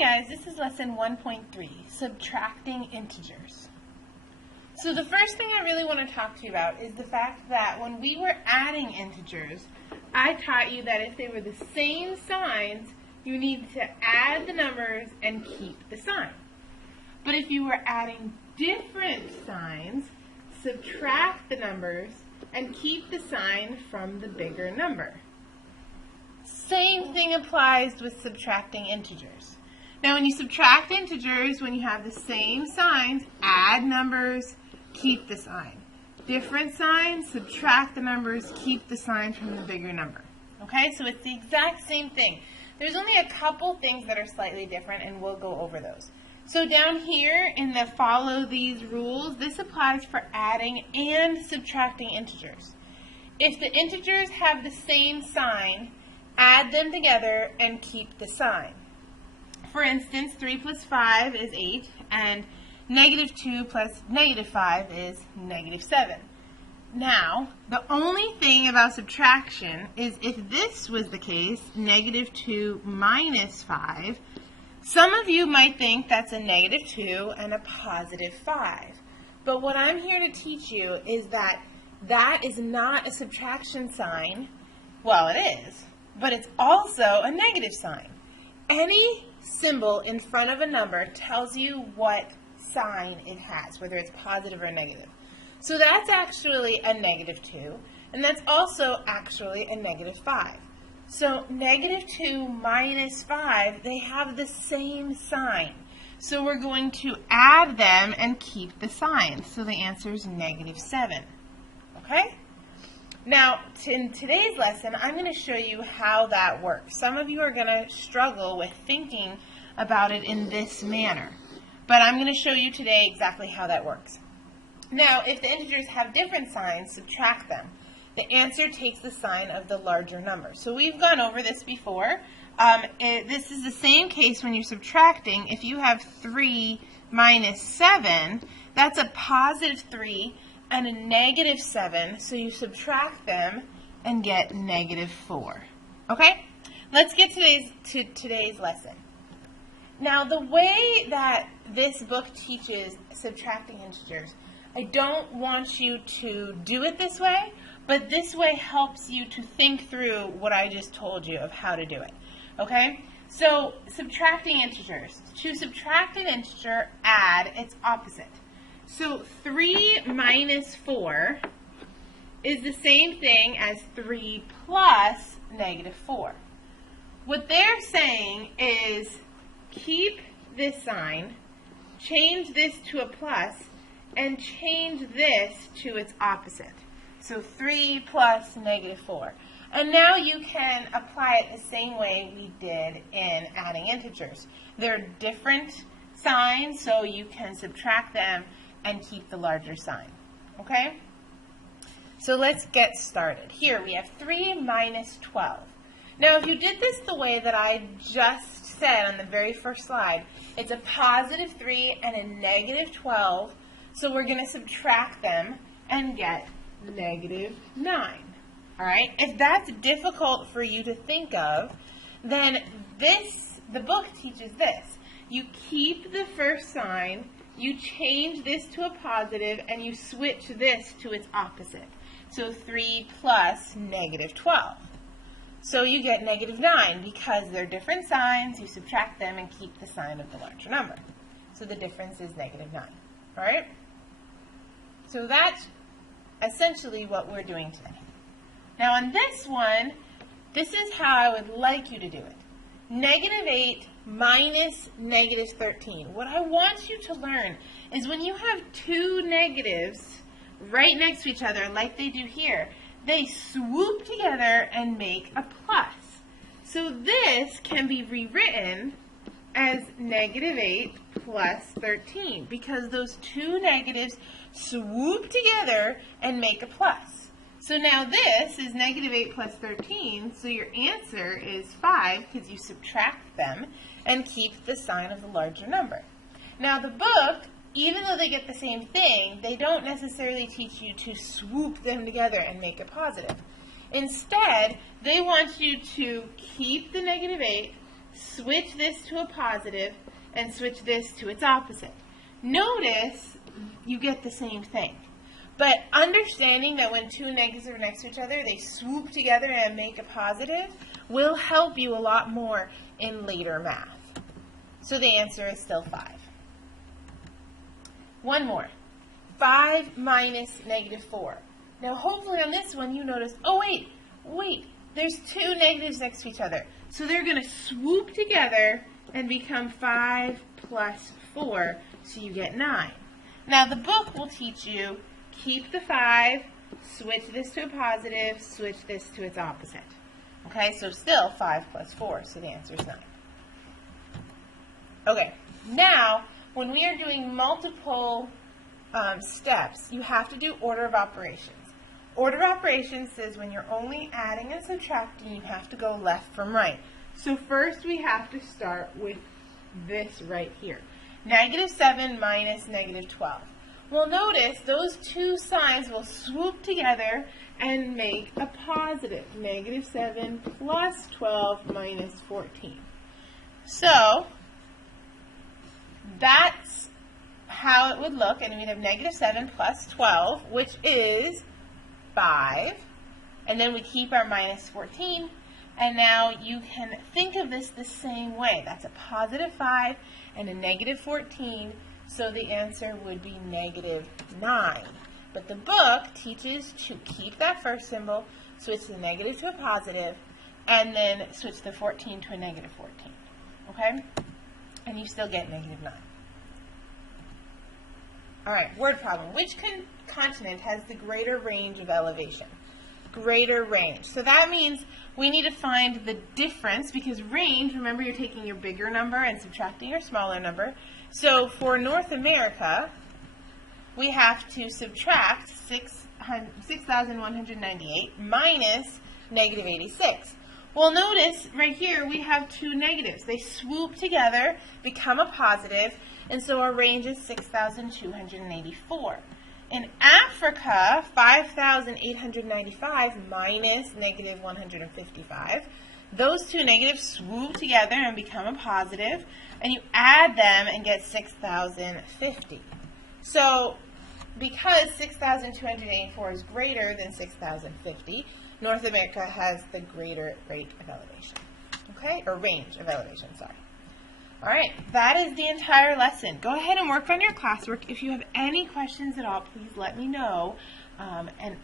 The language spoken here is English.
guys, this is lesson 1.3, subtracting integers. So the first thing I really want to talk to you about is the fact that when we were adding integers, I taught you that if they were the same signs, you need to add the numbers and keep the sign. But if you were adding different signs, subtract the numbers and keep the sign from the bigger number. Same thing applies with subtracting integers. Now when you subtract integers, when you have the same signs, add numbers, keep the sign. Different signs, subtract the numbers, keep the sign from the bigger number. Okay, so it's the exact same thing. There's only a couple things that are slightly different, and we'll go over those. So down here in the follow these rules, this applies for adding and subtracting integers. If the integers have the same sign, add them together and keep the sign. For instance, 3 plus 5 is 8, and negative 2 plus negative 5 is negative 7. Now, the only thing about subtraction is if this was the case, negative 2 minus 5, some of you might think that's a negative 2 and a positive 5. But what I'm here to teach you is that that is not a subtraction sign. Well, it is, but it's also a negative sign. Any symbol in front of a number tells you what sign it has, whether it's positive or negative. So that's actually a negative 2, and that's also actually a negative 5. So negative 2 minus 5, they have the same sign. So we're going to add them and keep the sign. So the answer is negative 7. Okay? Now, in today's lesson, I'm going to show you how that works. Some of you are going to struggle with thinking about it in this manner. But I'm going to show you today exactly how that works. Now, if the integers have different signs, subtract them. The answer takes the sign of the larger number. So we've gone over this before. This is the same case when you're subtracting. If you have 3 minus 7, that's a positive 3 and a negative 7, so you subtract them and get negative 4. Okay? Let's get to today's lesson. Now, the way that this book teaches subtracting integers, I don't want you to do it this way, but this way helps you to think through what I just told you of how to do it. Okay? So, subtracting integers. To subtract an integer, add its opposite. So 3 minus 4 is the same thing as 3 plus negative 4. What they're saying is keep this sign, change this to a plus, and change this to its opposite. So 3 plus negative 4. And now you can apply it the same way we did in adding integers. They're different signs, so you can subtract them and keep the larger sign. Okay? So let's get started. Here we have 3 minus 12. Now if you did this the way that I just said on the very first slide, it's a positive 3 and a negative 12, so we're going to subtract them and get negative 9. Alright? If that's difficult for you to think of, then the book teaches this. You keep the first sign, you change this to a positive, and you switch this to its opposite. So 3 plus negative 12. So you get negative 9 because they're different signs. You subtract them and keep the sign of the larger number. So the difference is negative 9. All right? So that's essentially what we're doing today. Now on this one, this is how I would like you to do it. Negative 8 minus negative 13. What I want you to learn is when you have two negatives right next to each other like they do here, they swoop together and make a plus. So this can be rewritten as negative 8 plus 13 because those two negatives swoop together and make a plus. So now this is negative 8 plus 13, so your answer is 5 because you subtract them and keep the sign of the larger number. Now the book, even though they get the same thing, they don't necessarily teach you to swoop them together and make a positive. Instead, they want you to keep the negative 8, switch this to a positive, and switch this to its opposite. Notice you get the same thing. But understanding that when two negatives are next to each other, they swoop together and make a positive will help you a lot more in later math. So the answer is still 5. One more. 5 minus negative 4. Now hopefully on this one you notice, oh wait, there's two negatives next to each other. So they're going to swoop together and become 5 plus 4, so you get 9. Now the book will teach you, keep the 5, switch this to a positive, switch this to its opposite. Okay, so still 5 plus 4, so the answer is 9. Okay, now when we are doing multiple steps, you have to do order of operations. Order of operations says when you're only adding and subtracting, you have to go left from right. So first we have to start with this right here. Negative 7 minus negative 12. Well, notice those two signs will swoop together and make a positive. Negative 7 plus 12 minus 14. So that's how it would look, and we'd have negative 7 plus 12, which is 5, and then we keep our minus 14, and now you can think of this the same way. That's a positive 5 and a negative 14, so the answer would be negative 9. But the book teaches to keep that first symbol, switch the negative to a positive, and then switch the 14 to a negative 14. Okay? And you still get negative 9. All right, word problem. Which continent has the greater range of elevation? Greater range. So that means we need to find the difference, because range, remember you're taking your bigger number and subtracting your smaller number. So for North America, we have to subtract 6,198 minus negative 86. Well, notice right here we have two negatives. They swoop together, become a positive, and so our range is 6,284. In Africa, 5,895 minus negative 155. Those two negatives swoop together and become a positive, and you add them and get 6,050. So because 6,284 is greater than 6,050, North America has the greater rate of elevation. Okay? Or range of elevation, sorry. All right, that is the entire lesson. Go ahead and work on your classwork. If you have any questions at all, please let me know. And